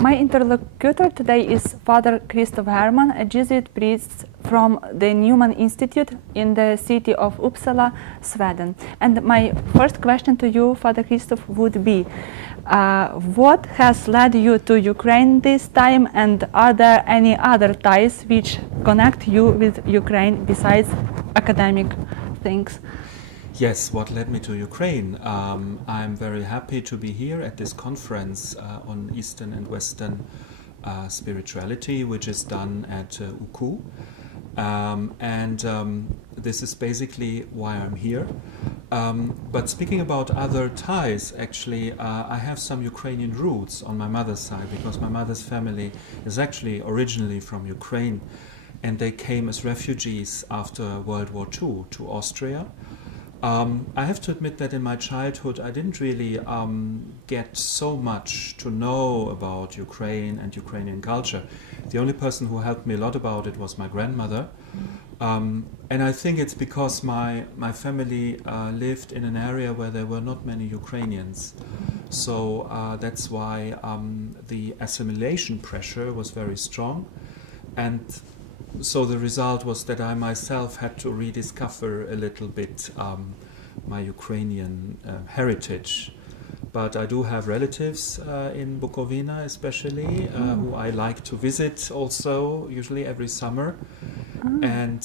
My interlocutor today is Fr Christoph Hermann, a Jesuit priest from the Newman Institute in the city of Upsala, Sweden. And my first question to you, Fr Christoph, would be, what has led you to Ukraine this time, and are there any other ties which connect you with Ukraine besides academic things? Yes, what led me to Ukraine? I'm very happy to be here at this conference on Eastern and Western spirituality, which is done at UKU. This is basically why I'm here. But speaking about other ties, actually, I have some Ukrainian roots on my mother's side, because my mother's family is actually originally from Ukraine, and they came as refugees after World War II to Austria. I have to admit that in my childhood I didn't really get so much to know about Ukraine and Ukrainian culture. The only person who helped me a lot about it was my grandmother. And I think it's because my family lived in an area where there were not many Ukrainians. So that's why the assimilation pressure was very strong. And so the result was that I myself had to rediscover a little bit my Ukrainian heritage. But I do have relatives in Bukovina especially, who I like to visit also, usually every summer. And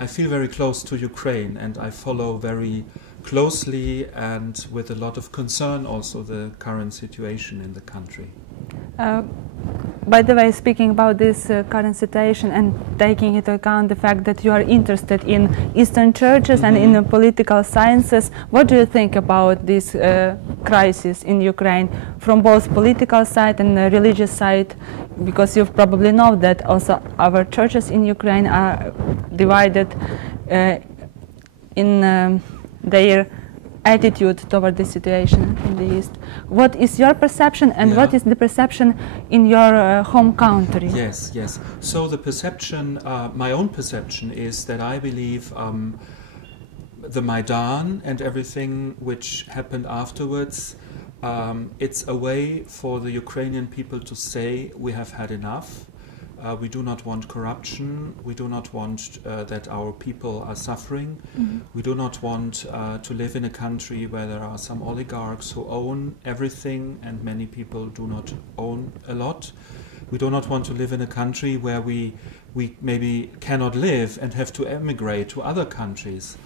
I feel very close to Ukraine, and I follow very closely and with a lot of concern also the current situation in the country. By the way, speaking about this current situation and taking into account the fact that you are interested in Eastern churches and in political sciences, what do you think about this crisis in Ukraine from both political side and the religious side? Because you probably know that also our churches in Ukraine are divided in their attitude toward the situation in the East. What is your perception, and what is the perception in your home country? Yes, yes. So the perception, my own perception, is that I believe the Maidan and everything which happened afterwards, it's a way for the Ukrainian people to say, we have had enough. We do not want corruption. We do not want that our people are suffering. We do not want to live in a country where there are some oligarchs who own everything and many people do not own a lot. We do not want to live in a country where we maybe cannot live and have to emigrate to other countries.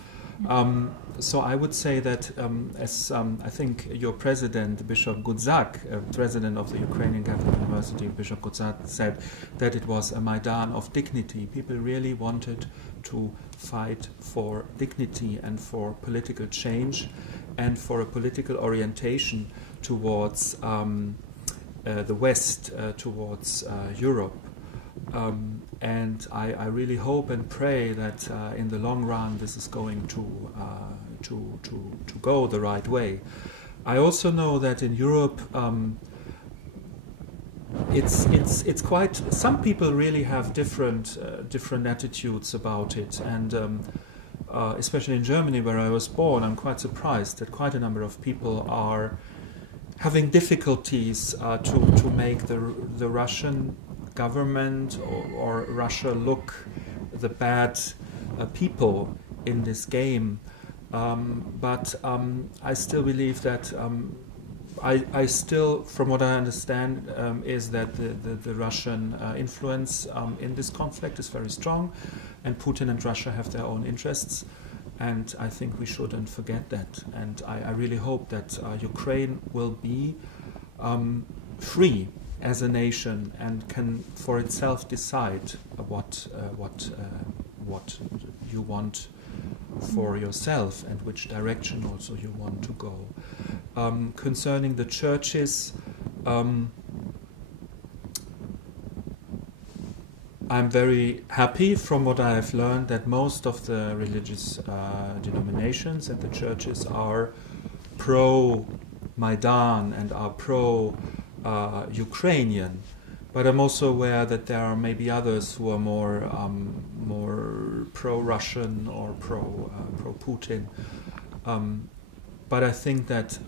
So I would say that, as I think your president, Bishop Gutzak, president of the Ukrainian Catholic University, Bishop Gutzak, said that it was a Maidan of dignity. People really wanted to fight for dignity and for political change and for a political orientation towards the West, towards Europe. And I really hope and pray that in the long run this is going to go the right way. I also know that in Europe it's quite, some people really have different attitudes about it, and especially in Germany where I was born, I'm quite surprised that quite a number of people are having difficulties to make the Russian government or Russia look the bad people in this game, but I still believe that I still, from what I understand, is that the Russian influence in this conflict is very strong, and Putin and Russia have their own interests, and I think we shouldn't forget that. And I really hope that Ukraine will be free as a nation and can for itself decide what you want for yourself and which direction also you want to go. Concerning the churches, I'm very happy from what I have learned that most of the religious denominations and the churches are pro-Maidan and are pro-Ukrainian. But I'm also aware that there are maybe others who are more pro-Russian or pro-Putin. But I think that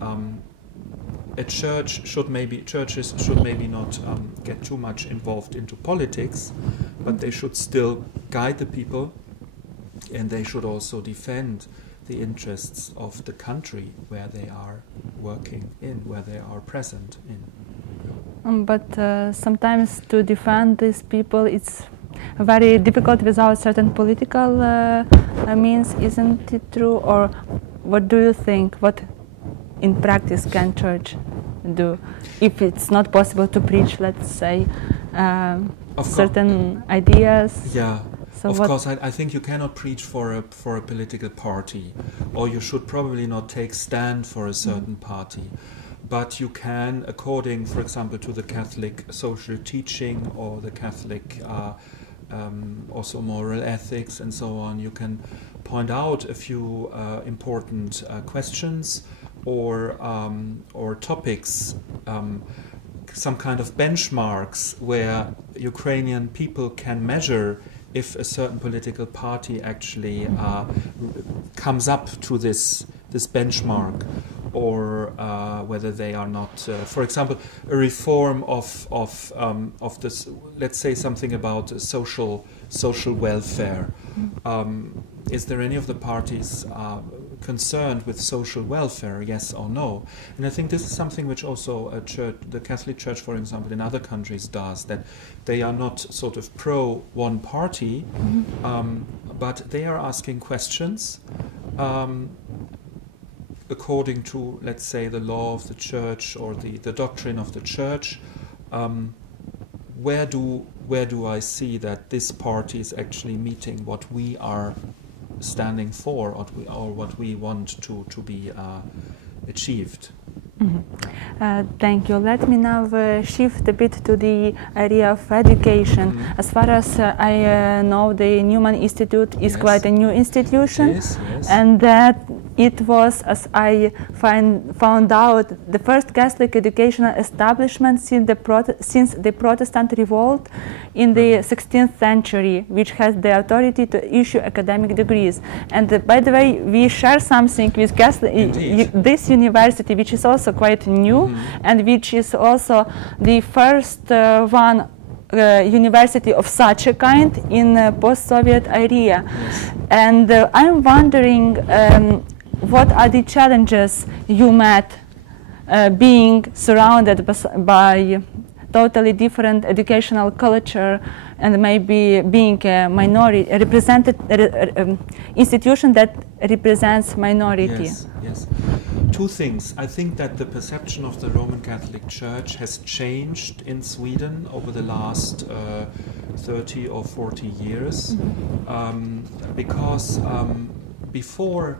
churches should maybe not get too much involved into politics, but they should still guide the people, and they should also defend the interests of the country where they are working in, where they are present in. But sometimes to defend these people, it's very difficult without certain political means, isn't it true? Or what do you think? What in practice can church do if it's not possible to preach, let's say, certain ideas? Yeah. So of course, I think you cannot preach for a political party, or you should probably not take stand for a certain party. But you can, according, for example, to the Catholic social teaching or the Catholic also moral ethics and so on, you can point out a few important questions or topics, some kind of benchmarks where Ukrainian people can measure if a certain political party actually comes up to this benchmark, or whether they are not. For example, a reform of this. Let's say something about social welfare. Is there any of the parties concerned with social welfare? Yes or no? And I think this is something which also the Catholic Church, for example, in other countries does. That they are not sort of pro one party, but they are asking questions. According to, let's say, the law of the church or the doctrine of the church, where do I see that this party is actually meeting what we are standing for, or what we want to be achieved? Thank you. Let me now shift a bit to the area of education. As far as I know, the Newman Institute is quite a new institution, yes. And that it was, as I found out, the first Catholic educational establishment since the Protestant revolt in the 16th century, which has the authority to issue academic degrees. And by the way, we share something with this university, which is also quite new, and which is also the first one university of such a kind in post-Soviet area. Yes. And I'm wondering what are the challenges you met being surrounded by totally different educational culture, and maybe being a minority, institution that represents minority. Yes. Two things. I think that the perception of the Roman Catholic Church has changed in Sweden over the last 30 or 40 years, because before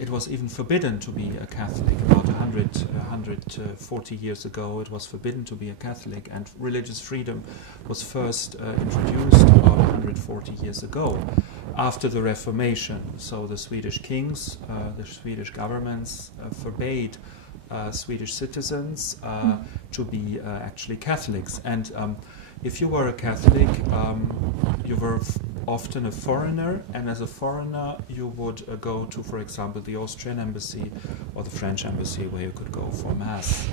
it was even forbidden to be a Catholic. About 140 years ago, it was forbidden to be a Catholic, and religious freedom was first introduced about 140 years ago, after the Reformation. So the Swedish kings, the Swedish governments forbade Swedish citizens to be actually Catholics. And if you were a Catholic, you were often a foreigner, and as a foreigner you would go to, for example, the Austrian embassy or the French embassy, where you could go for mass,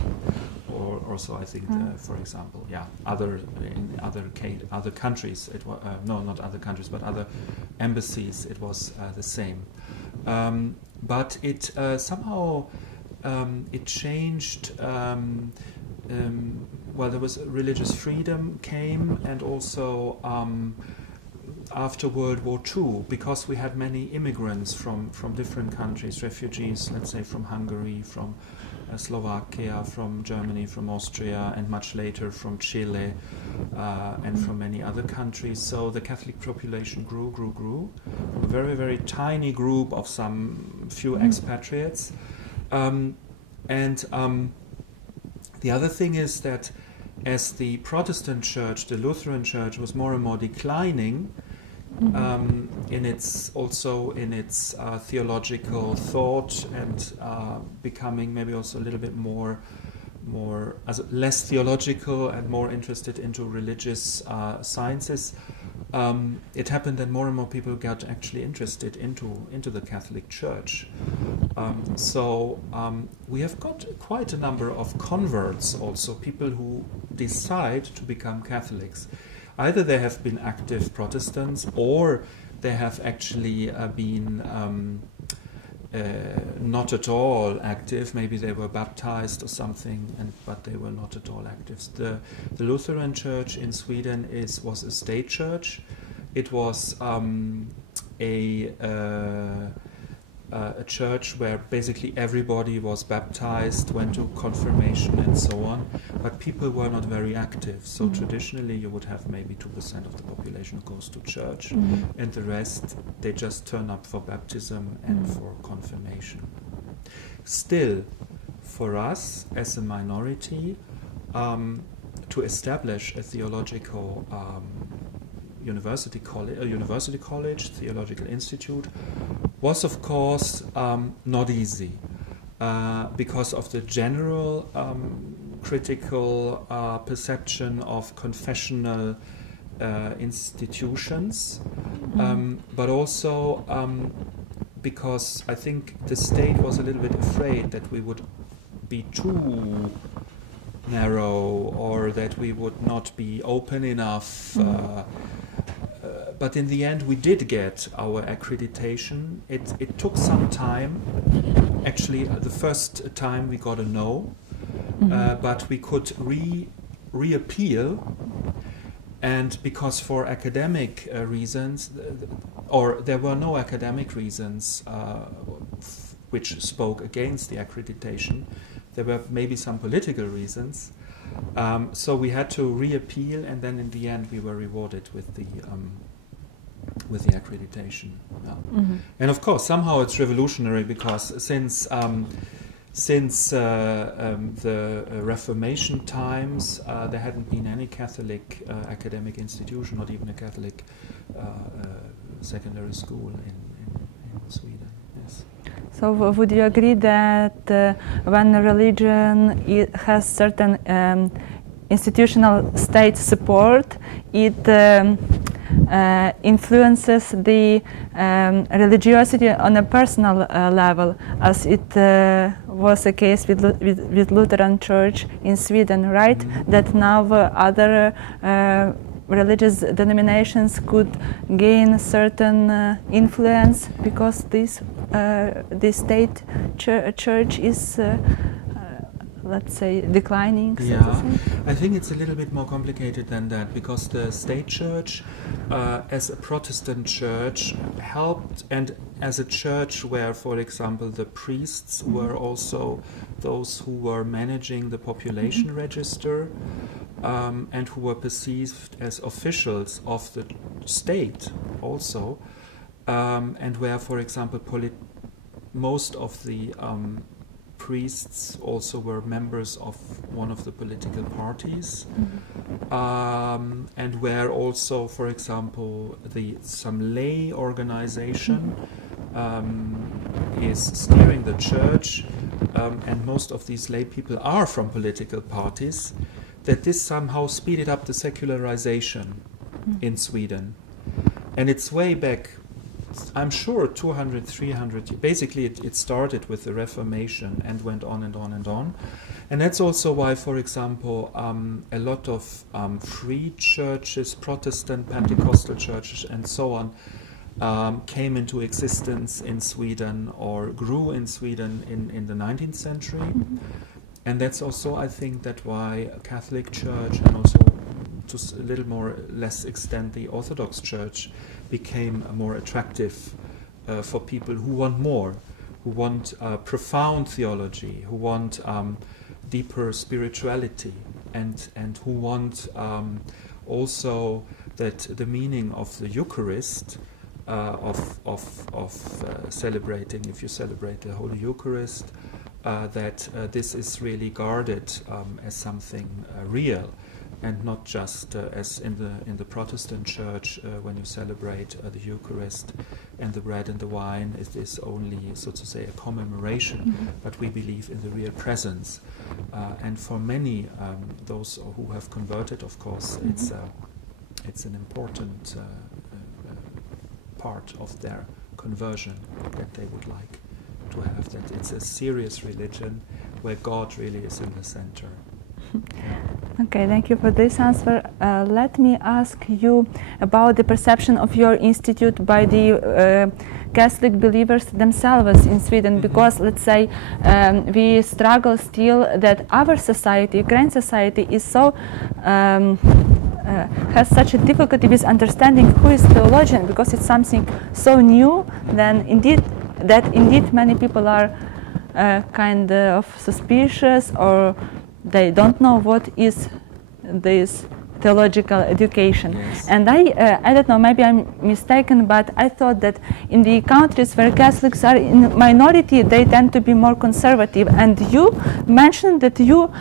or also I think, for example, other countries. It was no, not other countries, but other embassies. It was the same, but it somehow it changed. Well, there was religious freedom came, and also after World War II, because we had many immigrants from different countries, refugees, let's say from Hungary, from Slovakia, from Germany, from Austria, and much later from Chile, and from many other countries. So the Catholic population grew. A very, very tiny group of some few expatriates. The other thing is that as the Protestant Church, the Lutheran Church, was more and more declining in its theological thought, and becoming maybe also a little bit more less theological and more interested into religious sciences, it happened that more and more people got actually interested into the Catholic Church. We have got quite a number of converts also, people who decide to become Catholics. Either they have been active Protestants or they have actually been not at all active. Maybe they were baptized or something, but they were not at all active. The Lutheran Church in Sweden was a state church. It was a church where basically everybody was baptized, went to confirmation and so on, but people were not very active. So traditionally you would have maybe 2% of the population who goes to church, and the rest, they just turn up for baptism and for confirmation. Still, for us as a minority, to establish a theological university college, theological institute, was of course not easy because of the general critical perception of confessional institutions, but also because I think the state was a little bit afraid that we would be too narrow or that we would not be open enough. But in the end we did get our accreditation. It took some time. Actually, the first time we got a no, but we could reappeal, and because for academic reasons, or there were no academic reasons which spoke against the accreditation, there were maybe some political reasons. So we had to reappeal, and then in the end we were rewarded with the accreditation. And of course, somehow it's revolutionary because since the Reformation times, there hadn't been any Catholic academic institution, not even a Catholic secondary school in Sweden. Yes. So would you agree that when religion has certain institutional state support, it influences the religiosity on a personal level, as it was the case with Lutheran Church in Sweden, right? That now other religious denominations could gain certain influence because this the state church is let's say declining, so to say? I think it's a little bit more complicated than that, because the state church as a Protestant church helped, and as a church where, for example, the priests were also those who were managing the population register, and who were perceived as officials of the state also, and where, for example, most of the priests also were members of one of the political parties, and where also, for example, some lay organization is steering the church, and most of these lay people are from political parties, that this somehow speeded up the secularization in Sweden. And it's way back, I'm sure 200, 300, basically it started with the Reformation and went on and on and on. And that's also why, for example, a lot of free churches, Protestant, Pentecostal churches and so on, came into existence in Sweden or grew in Sweden in the 19th century. And that's also, I think, that why Catholic Church and also to a little more less extent the Orthodox Church became more attractive for people who want more, who want profound theology, who want deeper spirituality, and who want also that the meaning of the Eucharist, of celebrating, if you celebrate the Holy Eucharist, that this is really guarded as something real, and not just as in the Protestant Church, when you celebrate the Eucharist and the bread and the wine, it is only, so to say, a commemoration, but we believe in the real presence. And for many, those who have converted, of course, it's an important part of their conversion that they would like to have that it's a serious religion where God really is in the center. Okay, thank you for this answer. Let me ask you about the perception of your institute by the Catholic believers themselves in Sweden, because let's say we struggle still that our society, Ukrainian society, is so has such a difficulty with understanding who is theologian, because it's something so new. Then indeed many people are kind of suspicious, or they don't know what is this theological education. Yes. And I don't know, maybe I'm mistaken, but I thought that in the countries where Catholics are in minority, they tend to be more conservative. And you mentioned that your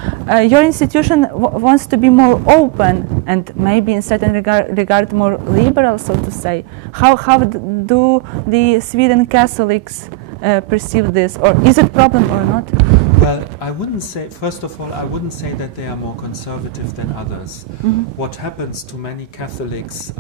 institution wants to be more open and maybe in certain regard more liberal, so to say. How do the Sweden Catholics perceive this, or is it a problem or not? Well, I wouldn't say, first of all, I wouldn't say that they are more conservative than others. What happens to many Catholics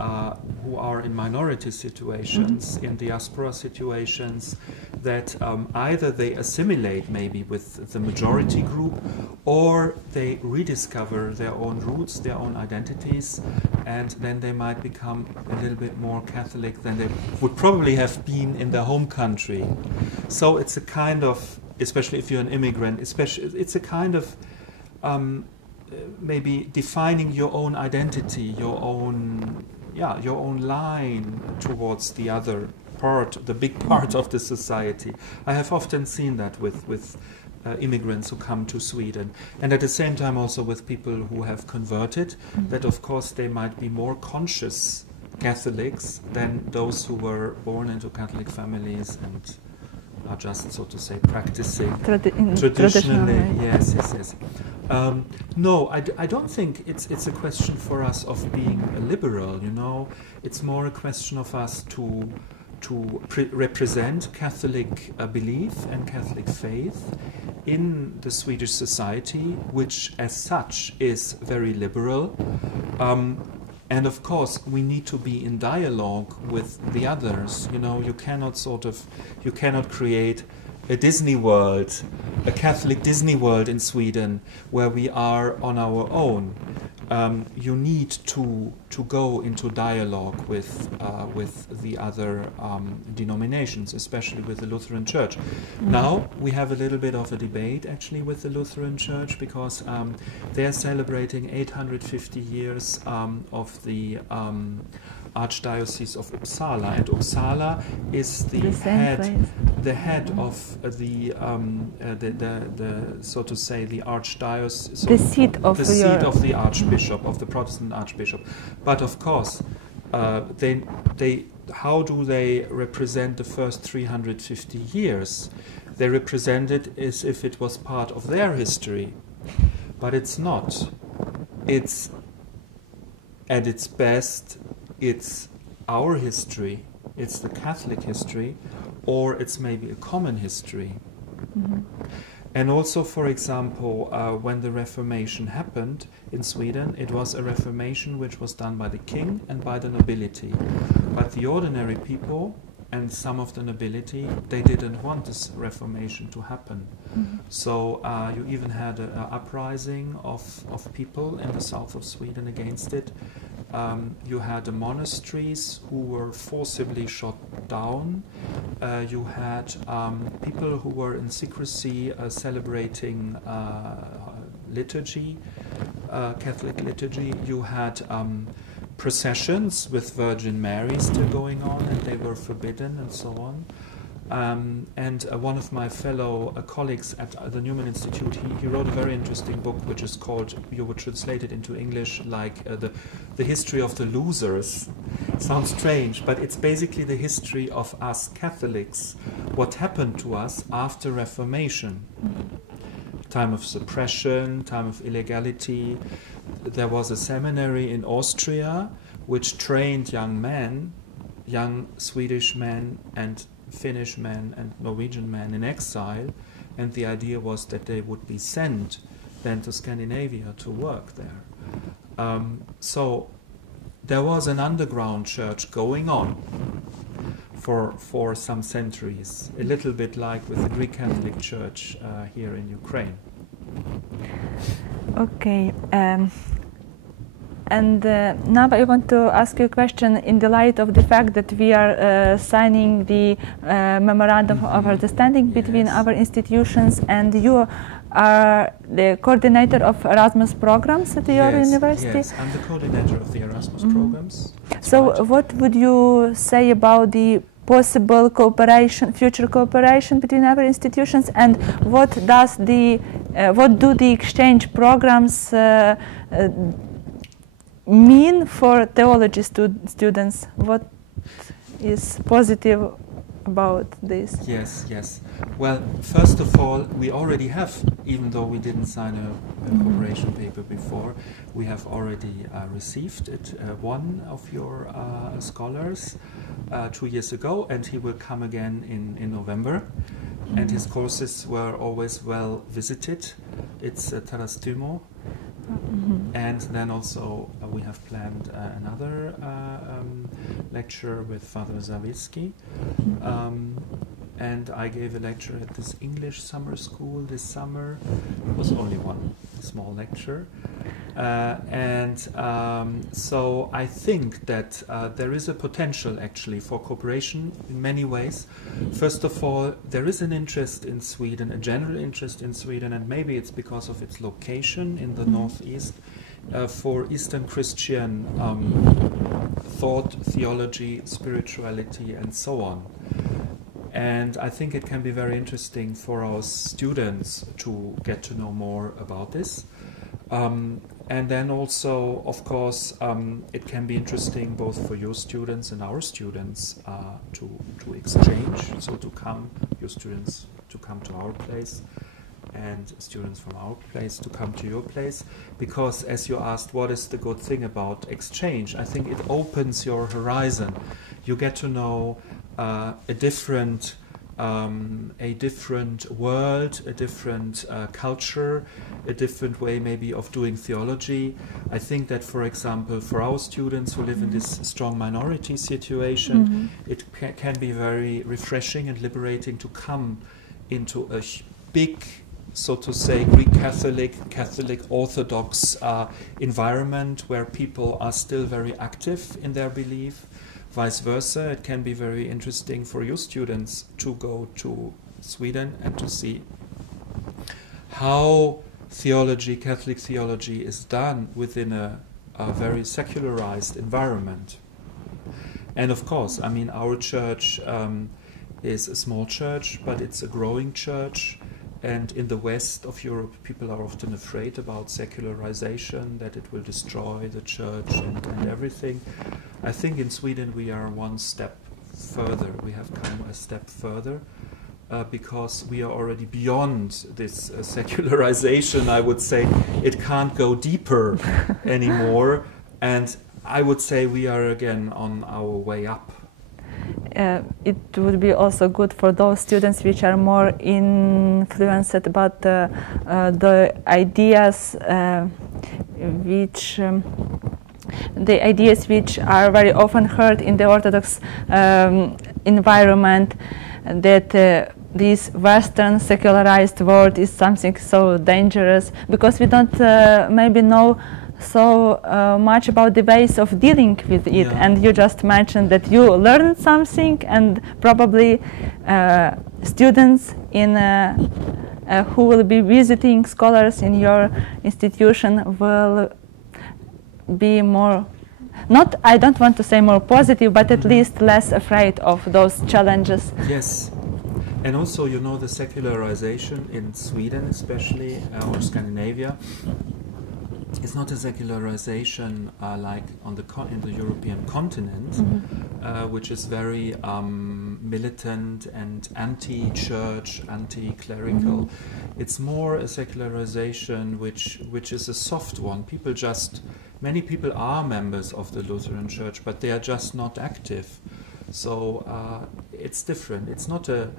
who are in minority situations, in diaspora situations, that either they assimilate maybe with the majority group, or they rediscover their own roots, their own identities, and then they might become a little bit more Catholic than they would probably have been in their home country. So it's a kind of, especially if you're an immigrant, it's a kind of maybe defining your own identity, your own line towards the other part, the big part of the society. I have often seen that with immigrants who come to Sweden, and at the same time also with people who have converted, that of course they might be more conscious Catholics than those who were born into Catholic families and are just, so to say, practicing traditionally. Yes. No, I don't think it's a question for us of being a liberal, you know. It's more a question of us to represent Catholic belief and Catholic faith in the Swedish society, which as such is very liberal. And of course, we need to be in dialogue with the others. You know, you cannot create a Disney World, a Catholic Disney World in Sweden, where we are on our own. You need to go into dialogue with the other denominations, especially with the Lutheran Church. Now we have a little bit of a debate actually with the Lutheran Church, because they are celebrating 850 years of the Archdiocese of Upsala, and Upsala is the head of the so to say the archdiocese, the seat of the archbishop, of the Protestant archbishop. But of course, they how do they represent the first 350 years? They represent it as if it was part of their history, but it's not. It's at its best, it's our history, it's the Catholic history, or it's maybe a common history. And also, for example, when the Reformation happened in Sweden, it was a Reformation which was done by the king and by the nobility. But the ordinary people and some of the nobility, they didn't want this Reformation to happen. So you even had an uprising of people in the south of Sweden against it. You had the monasteries who were forcibly shut down. You had people who were in secrecy celebrating liturgy, Catholic liturgy. You had processions with Virgin Mary still going on, and they were forbidden and so on. And one of my fellow colleagues at the Newman Institute, he wrote a very interesting book which is called, you would translate it into English like the history of the losers. It sounds strange, but it's basically the history of us Catholics, what happened to us after Reformation. Time of suppression, time of illegality. There was a seminary in Austria which trained young men, young Swedish men and Finnish men and Norwegian men in exile, and the idea was that they would be sent then to Scandinavia to work there. So there was an underground church going on for some centuries, a little bit like with the Greek Catholic Church here in Ukraine. Okay. And now I want to ask you a question in the light of the fact that we are signing the memorandum of understanding between our institutions, and you are the coordinator of Erasmus programs at your university. Yes, I'm the coordinator of the Erasmus programs. So what would you say about the possible cooperation, future cooperation between our institutions, and what do the exchange programs mean for theology students? What is positive about this? Yes. Well, first of all, we already have, even though we didn't sign a cooperation paper before, we have already received it, one of your scholars 2 years ago, and he will come again in November. And his courses were always well visited. It's Tarastumo. And then also we have planned another lecture with Father Zawicki. And I gave a lecture at this English summer school this summer. It was only one small lecture. So I think that there is a potential actually for cooperation in many ways. First of all, there is an interest in Sweden, a general interest in Sweden, and maybe it's because of its location in the northeast, for Eastern Christian thought, theology, spirituality, and so on. And I think it can be very interesting for our students to get to know more about this. And then also, of course, it can be interesting both for your students and our students to exchange, so to come, your students to come to our place, and students from our place to come to your place. Because as you asked, what is the good thing about exchange? I think it opens your horizon. You get to know a different world, a different culture, a different way maybe of doing theology. I think that, for example, for our students who live in this strong minority situation, it can be very refreshing and liberating to come into a big, so to say, Greek Catholic Orthodox environment where people are still very active in their belief. Vice versa, it can be very interesting for your students to go to Sweden and to see how theology, Catholic theology, is done within a very secularized environment. And of course, I mean, our church is a small church, but it's a growing church. And in the west of Europe, people are often afraid about secularization, that it will destroy the church and everything. I think in Sweden we are one step further. We have come a step further because we are already beyond this secularization, I would say. It can't go deeper anymore. And I would say we are again on our way up. It would be also good for those students which are more influenced about the ideas which are very often heard in the Orthodox environment, that this Western secularized world is something so dangerous, because we don't maybe know so much about the ways of dealing with it. And you just mentioned that you learned something, and probably students who will be visiting scholars in your institution will be more, I don't want to say more positive, but at least less afraid of those challenges. Yes. And also, you know, the secularization in Sweden, especially, or Scandinavia, it's not a secularization like in the European continent, which is very militant and anti-church, anti-clerical. It's more a secularization which is a soft one. Many people are members of the Lutheran Church, but they are just not active. So it's different. It's not a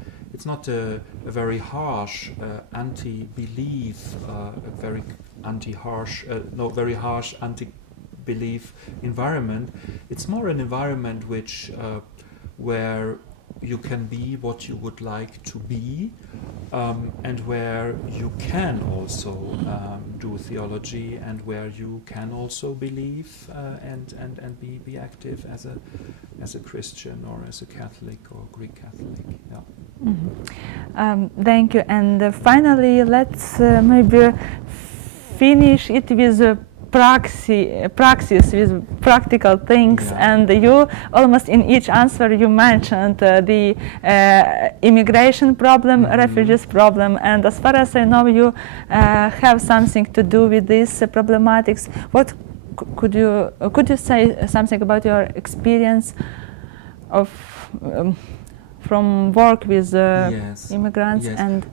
very harsh anti-belief, very harsh anti-belief environment. It's more an environment where you can be what you would like to be, and where you can also do theology, and where you can also believe and be active as a Christian or as a Catholic or Greek Catholic. Yeah. Mm-hmm. Thank you. And finally, let's maybe finish it with praxis, with practical things. Yeah. And you almost in each answer you mentioned the immigration problem, mm-hmm. refugees problem, and as far as I know, you have something to do with these problematics. What could you say something about your experience of from work with yes. immigrants, yes. and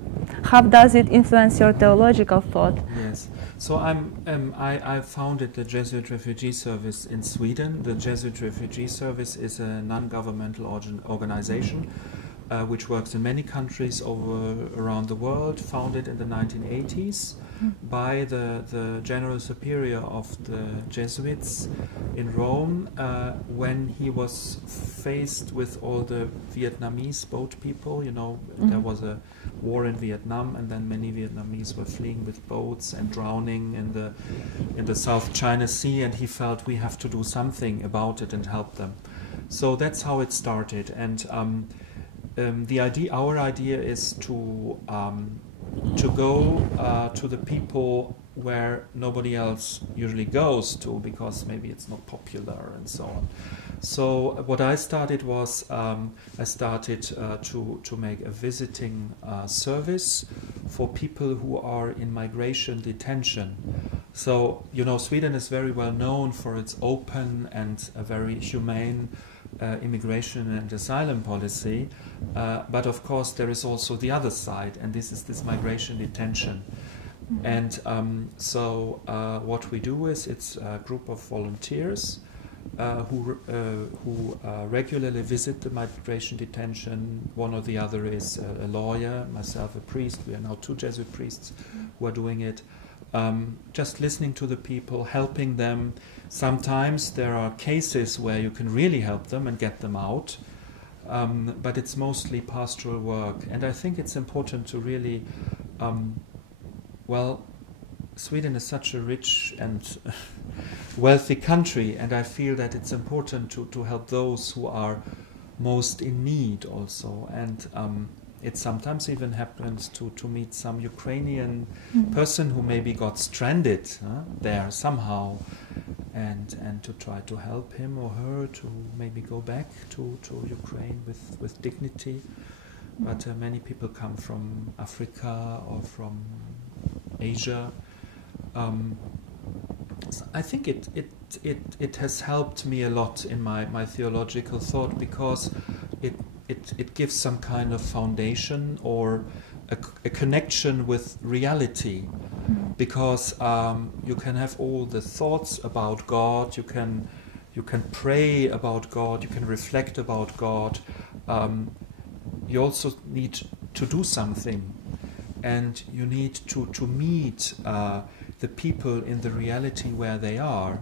how does it influence your theological thought? Yes. So I founded the Jesuit Refugee Service in Sweden. The Jesuit Refugee Service is a non-governmental organization which works in many countries around the world, founded in the 1980s by the General Superior of the Jesuits in Rome when he was faced with all the Vietnamese boat people. You know, there was a war in Vietnam, and then many Vietnamese were fleeing with boats and drowning in the South China Sea, and he felt we have to do something about it and help them. So that's how it started. And our idea is to go to the people where nobody else usually goes to, because maybe it's not popular and so on. So what I started was to make a visiting service for people who are in migration detention. So, you know, Sweden is very well known for its open and a very humane immigration and asylum policy, but of course there is also the other side, and this is this migration detention. Mm-hmm. And so what we do is, it's a group of volunteers who regularly visit the migration detention. One or the other is a lawyer, myself a priest. We are now 2 Jesuit priests who are doing it. Just listening to the people, helping them. Sometimes there are cases where you can really help them and get them out, but it's mostly pastoral work. And I think it's important to really, well, Sweden is such a rich and wealthy country, and I feel that it's important to help those who are most in need also. And it sometimes even happens to meet some Ukrainian person who maybe got stranded there somehow, and to try to help him or her to maybe go back to Ukraine with dignity. But many people come from Africa or from Asia. So I think it has helped me a lot in my theological thought, because it gives some kind of foundation or a connection with reality, because you can have all the thoughts about God, you can pray about God, you can reflect about God. You also need to do something, and you need to meet the people in the reality where they are,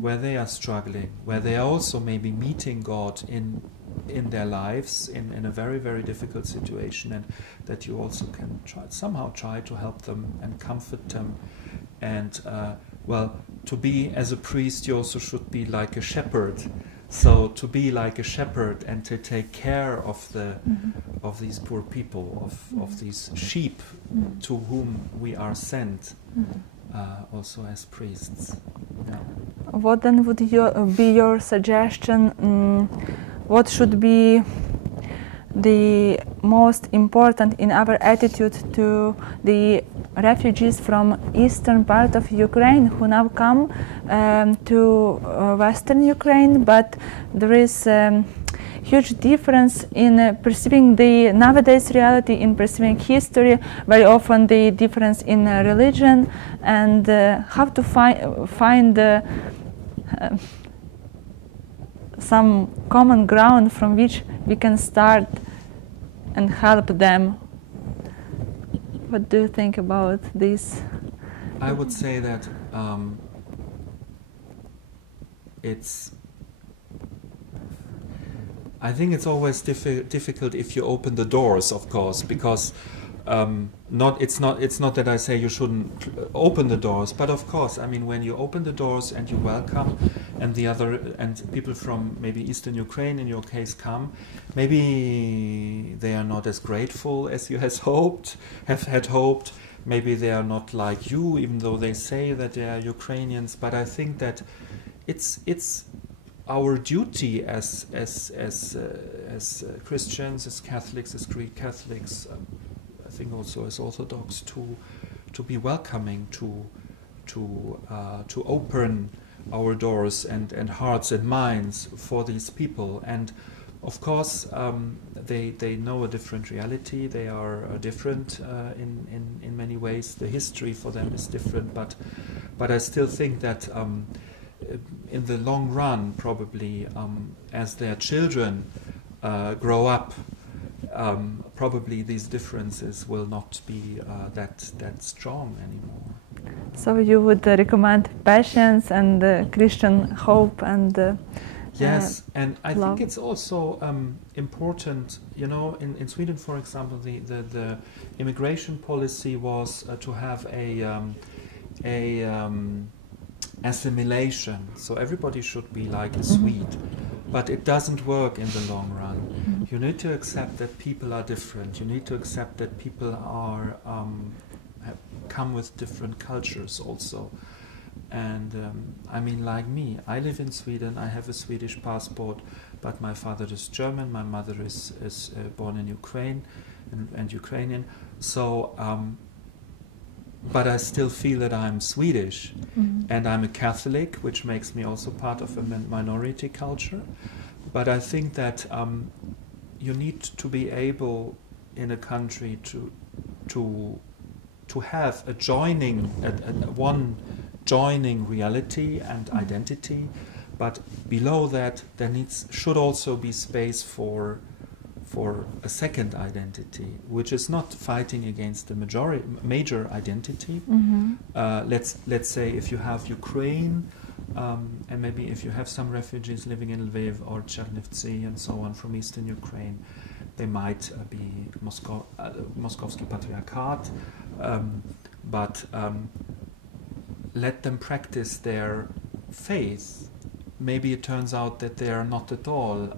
where they are struggling, where they are also maybe meeting God in their lives in a very, very difficult situation, and that you also can somehow try to help them and comfort them. And well, to be as a priest, you also should be like a shepherd. So to be like a shepherd and to take care of of these poor people, of these sheep to whom we are sent, also as priests. Yeah. What then would be your suggestion? What should be the most important in our attitude to the refugees from eastern part of Ukraine who now come to western Ukraine, but there is huge difference in perceiving the nowadays reality, in perceiving history, very often the difference in religion, and how to find some common ground from which we can start and help them. What do you think about this? I would say that I think it's always difficult if you open the doors, of course, because it's not that I say you shouldn't open the doors, but of course, I mean, when you open the doors and you welcome, and people from maybe Eastern Ukraine, in your case, come, maybe they are not as grateful as you had hoped. Maybe they are not like you, even though they say that they are Ukrainians. But I think that it's our duty as Christians, as Catholics, as Greek Catholics, I think also as Orthodox, to be welcoming, to open our doors and hearts and minds for these people. And of course, they know a different reality. They are different in many ways. The history for them is different, but I still think that in the long run, probably as their children grow up, probably these differences will not be that strong anymore. So you would recommend patience and Christian hope and yes, and I love. think it's also important, you know, in Sweden, for example, the immigration policy was to have a assimilation, so everybody should be like a Swede, but it doesn't work in the long run. You need to accept that people are different. You need to accept that people are come with different cultures also. And I mean, like me, I live in Sweden, I have a Swedish passport, but my father is German, my mother is born in Ukraine and Ukrainian. So, but I still feel that I'm Swedish, and I'm a Catholic, which makes me also part of a minority culture. But I think that you need to be able in a country to have a one joining reality and identity, but below that there should also be space for a second identity, which is not fighting against the major identity. Let's say if you have Ukraine, and maybe if you have some refugees living in Lviv or Chernivtsi and so on from Eastern Ukraine, they might be Moskovsky Patriarchat, but let them practice their faith. Maybe it turns out that they are not at all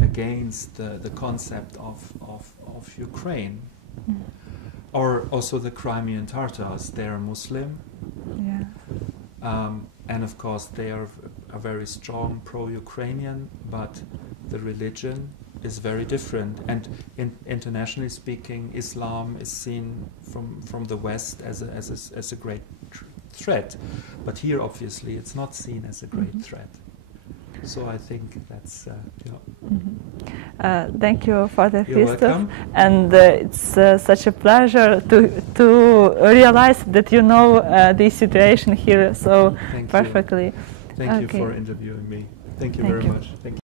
against the concept of Ukraine. Or also the Crimean Tatars, they are Muslim. And of course they are a very strong pro-Ukrainian, but the religion is very different. And internationally speaking, Islam is seen from the West as a great threat, but here obviously it's not seen as a great threat. So I think that's thank you, Father Christoph, welcome. And it's such a pleasure to realize that you know the situation here so Thank perfectly. you. Thank you for interviewing me. Thank you very much. Thank you.